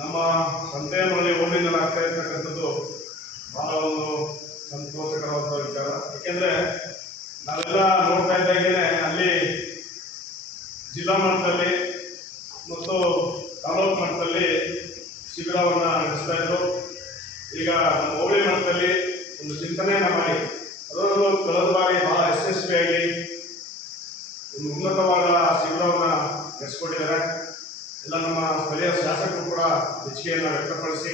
ನಮ್ಮ ಸಂತೆಯಲ್ಲಿ ಹೋಬಳಿನಲ್ಲಿ ಆಗ್ತಾ ಇರ್ತಕ್ಕಂಥದ್ದು ಬಹಳ ಒಂದು ಸಂತೋಷಕರವಾದ ವಿಚಾರ. ಏಕೆಂದರೆ ನಾವೆಲ್ಲ ನೋಡ್ತಾ ಇದ್ದಾಗೇನೆ ಅಲ್ಲಿ ಜಿಲ್ಲಾ ಮಟ್ಟದಲ್ಲಿ ಮತ್ತು ತಾಲೂಕು ಮಟ್ಟದಲ್ಲಿ ಶಿಬಿರವನ್ನು ನಡೆಸ್ತಾ ಇದ್ರು. ಈಗ ನಮ್ಮ ಹೋಬಳಿ ಮಟ್ಟದಲ್ಲಿ ಒಂದು ಚಿಂತನೆಯನ್ನು ಮಾಡಿ ಅದರಲ್ಲೂ ಕಳೆದ ಬಾರಿ ಬಹಳ ಯಶಸ್ವಿಯಾಗಿ ಒಂದು ಉನ್ನತವಾದ ಶಿಬಿರವನ್ನು ನಡೆಸಿಕೊಟ್ಟಿದ್ದಾರೆ. ಎಲ್ಲ ನಮ್ಮ ಸ್ಥಳೀಯ ಶಾಸಕರು ಕೂಡ ಮೆಚ್ಚುಗೆಯನ್ನು ವ್ಯಕ್ತಪಡಿಸಿ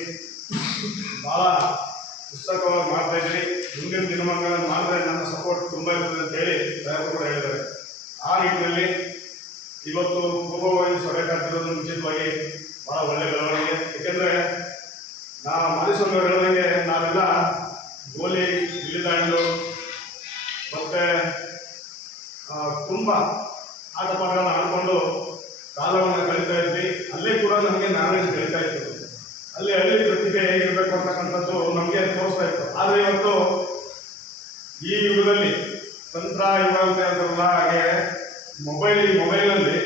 ಬಹಳ ಪುಸ್ತಕವಾಗಿ ಮಾಡ್ತಾ ಇದ್ದೀರಿ, ಮುಂದಿನ ದಿನಮಾನಗಳನ್ನು ಮಾಡಿದ್ರೆ ನನ್ನ ಸಪೋರ್ಟ್ ತುಂಬ ಇರ್ತದೆ ಅಂತ ಹೇಳಿ ಸಾಹೇಬರು ಕೂಡ ಹೇಳಿದ್ದಾರೆ. ಆ ನಿಟ್ಟಿನಲ್ಲಿ ಇವತ್ತು ಪೂರ್ವವಾಗಿ ಸಭೆಗಾತಿರೋದು ಮುಂಚಿತವಾಗಿ ಬಹಳ ಒಳ್ಳೆಯ ಬೆಳವಣಿಗೆ. ಏಕೆಂದರೆ ಮಾದೇಶ್ವರ ಹೇಳಿದಂಗೆ ನಾವೆಲ್ಲ ಗೋಲಿ, ಗಿಲ್ಲಿದಾಂಡು ಮತ್ತು ತುಂಬ ಆಟ ಪಾಠಗಳನ್ನು ಆಡಿಕೊಂಡು ಕಾಲವನ್ನು ಕಳೀತಾ ಇದ್ವಿ. ಅಲ್ಲೇ ಕೂಡ ನಮಗೆ ನಾಲೆಜ್ ಬೆಳೀತಾ ಇತ್ತು. ಅಲ್ಲಿ ಹಳ್ಳಿ ಪ್ರತಿಭೆ ಹೇಗಿರಬೇಕು ಅಂತಕ್ಕಂಥದ್ದು ನಮಗೆ ತೋರಿಸ್ತಾ ಇತ್ತು. ಆದರೆ ಇವತ್ತು ಈ ಯುಗದಲ್ಲಿ ತಂತ್ರ ಯುಗ ಅಂತ ಹೇಳ್ತಾರಲ್ಲ, ಹಾಗೆ ಮೊಬೈಲ್ನಲ್ಲಿ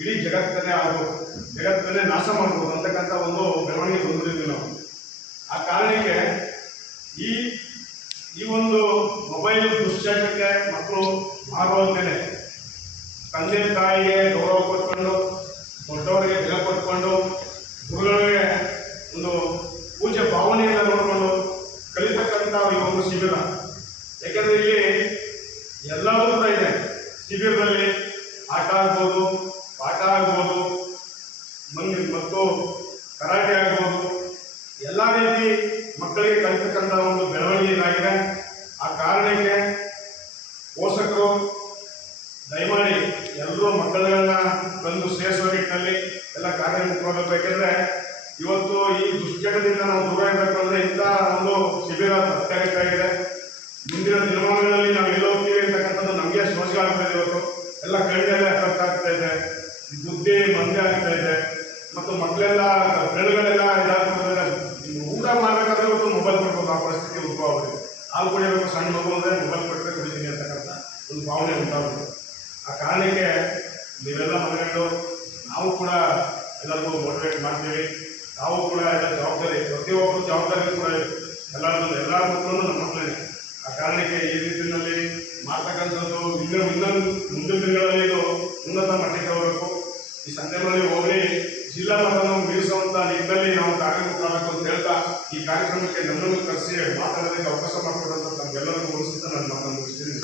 ಇಡೀ ಜಗತ್ತನ್ನೇ ಆಗ್ಬೋದು, ಜಗತ್ತನ್ನೇ ನಾಶ ಮಾಡ್ಬೋದು ಅಂತಕ್ಕಂಥ ಒಂದು ಬೆಳವಣಿಗೆ ಬಂದಿದ್ದೀವಿ ನಾವು. ಆ ಕಾರಣಕ್ಕೆ ಈ ಒಂದು ಮೊಬೈಲ್ ದುಶ್ಚಟಕ್ಕೆ ಮಕ್ಕಳು ಮಾರುವಂತೆಯೇ ತಂದೆ ತಾಯಿಗೆ ಗೌರವ ಕೊಟ್ಕೊಂಡು, ದೊಡ್ಡವರಿಗೆ ಬೆಲೆ ಕೊಟ್ಕೊಂಡು, ಗುರುಗಳಿಗೆ ಒಂದು ಪೂಜೆ ಭಾವನೆಯನ್ನು ನೋಡಿಕೊಂಡು ಕಲಿತಕ್ಕಂಥ ಈ ಒಂದು ಶಿಬಿರ. ಯಾಕೆಂದರೆ ಇಲ್ಲಿ ಎಲ್ಲವೂ ಕೂಡ ಇದೆ. ಶಿಬಿರದಲ್ಲಿ ಆಟ ಆಗ್ಬೋದು, ಪಾಠ ಆಗ್ಬೋದು, ಮತ್ತು ಕರಾಟೆ ಆಗ್ಬೋದು, ಎಲ್ಲ ರೀತಿ ಮಕ್ಕಳಿಗೆ ಕಲಿತಕ್ಕಂಥ ಒಂದು ಬೆಳವಣಿಗೆ ಇದಾಗಿದೆ. ಆ ಕಾರಣಕ್ಕೆ ಪೋಷಕರು ದಯಮಾಡಿ ಎಲ್ಲರೂ ಮಕ್ಕಳನ್ನ ತಂದು ಸೇರಿಸುವ ನಿಟ್ಟಿನಲ್ಲಿ ಎಲ್ಲ ಕಾರ್ಯೋನ್ಮುಖವಾಗಬೇಕು. ಯಾಕೆಂದರೆ ಇವತ್ತು ಈ ದುಶ್ಚಟದಿಂದ ನಾವು ದೂರ ಇರಬೇಕು ಅಂದರೆ ಇಂಥ ಒಂದು ಶಿಬಿರ ತಪ್ಪಾಗಿದೆ. ಮುಂದಿನ ದಿನಮಾನಗಳಲ್ಲಿ ನಾವು ಎಲ್ಲಿ ಹೋಗ್ತೀವಿ ಅಂತಕ್ಕಂಥದ್ದು ನಮಗೆ ಸೋಜಿಗೆ ಆಗ್ತಾ ಇದೆ. ಇವತ್ತು ಎಲ್ಲ ಕಣ್ಣಿಗೆಲ್ಲ ಎಫೆಕ್ಟ್ ಆಗ್ತಾ ಇದೆ, ಬುದ್ಧಿ ಮಂದೆ ಆಗ್ತಾ ಇದೆ, ಮತ್ತು ಮಕ್ಕಳೆಲ್ಲ ಬೆಳೆಗಳೆಲ್ಲ ಇದಾಗ್ತದೆ. ಊಟ ಮಾಡಬೇಕಾದ್ರೆ ಇವತ್ತು ಮೊಬೈಲ್ ಕೊಡ್ಬೇಕು, ಆ ಪರಿಸ್ಥಿತಿ ಉದ್ಭವ ಆಗಿದೆ. ಹಾಲು ಕುಡಿಯಬೇಕು, ಸಣ್ಣ ಮಗು ಅಂದರೆ ಮೊಬೈಲ್ ಕೊಟ್ಟರೆ ಕುಡಿತೀನಿ ಅಂತಕ್ಕಂಥ ಒಂದು ಭಾವನೆ ಉಂಟಾಗುತ್ತೆ. ಆ ಕಾರಣಕ್ಕೆ ನೀವೆಲ್ಲ ಮನೆಗಳು ನಾವು ಕೂಡ ಎಲ್ಲರಿಗೂ ಮೋಟಿವೇಟ್ ಮಾಡ್ತೀವಿ. ನಾವು ಕೂಡ ಎಲ್ಲ ಜವಾಬ್ದಾರಿ, ಪ್ರತಿಯೊಬ್ಬರು ಜವಾಬ್ದಾರಿ ಕೂಡ ಎಲ್ಲ ಮಕ್ಕಳು ನಮ್ಮ ಮಕ್ಕಳೇ. ಆ ಕಾರಣಕ್ಕೆ ಈ ರೀತಿಯಲ್ಲಿ ಮಾಡ್ತಕ್ಕಂಥದ್ದು ಇನ್ನೊಂದು ಮುಂದಿನ ದಿನಗಳಲ್ಲಿ ಇದು ಉನ್ನತ ಮಟ್ಟಕ್ಕೆ ಹೋಗಬೇಕು. ಈ ಸಂತೆಮಲ್ಲಿ ಹೋಗಿ ಜಿಲ್ಲಾ ಮಟ್ಟವನ್ನು ಮೀರಿಸುವಂಥ ನಿಟ್ಟಿನಲ್ಲಿ ನಾವು ಕಾರ್ಯಕ್ರಮ ಅಂತ ಹೇಳ್ತಾ ಈ ಕಾರ್ಯಕ್ರಮಕ್ಕೆ ನನ್ನನ್ನು ಕರೆಸಿ ಮಾತಾಡೋದಕ್ಕೆ ಅವಕಾಶ ಮಾಡಿಕೊಡುವಂಥ ನಮಗೆಲ್ಲರಿಗೂ ಉಳಿಸುತ್ತಾ ನನ್ನ ಮಾತನ್ನು ಮುಗಿಸ್ತೀನಿ.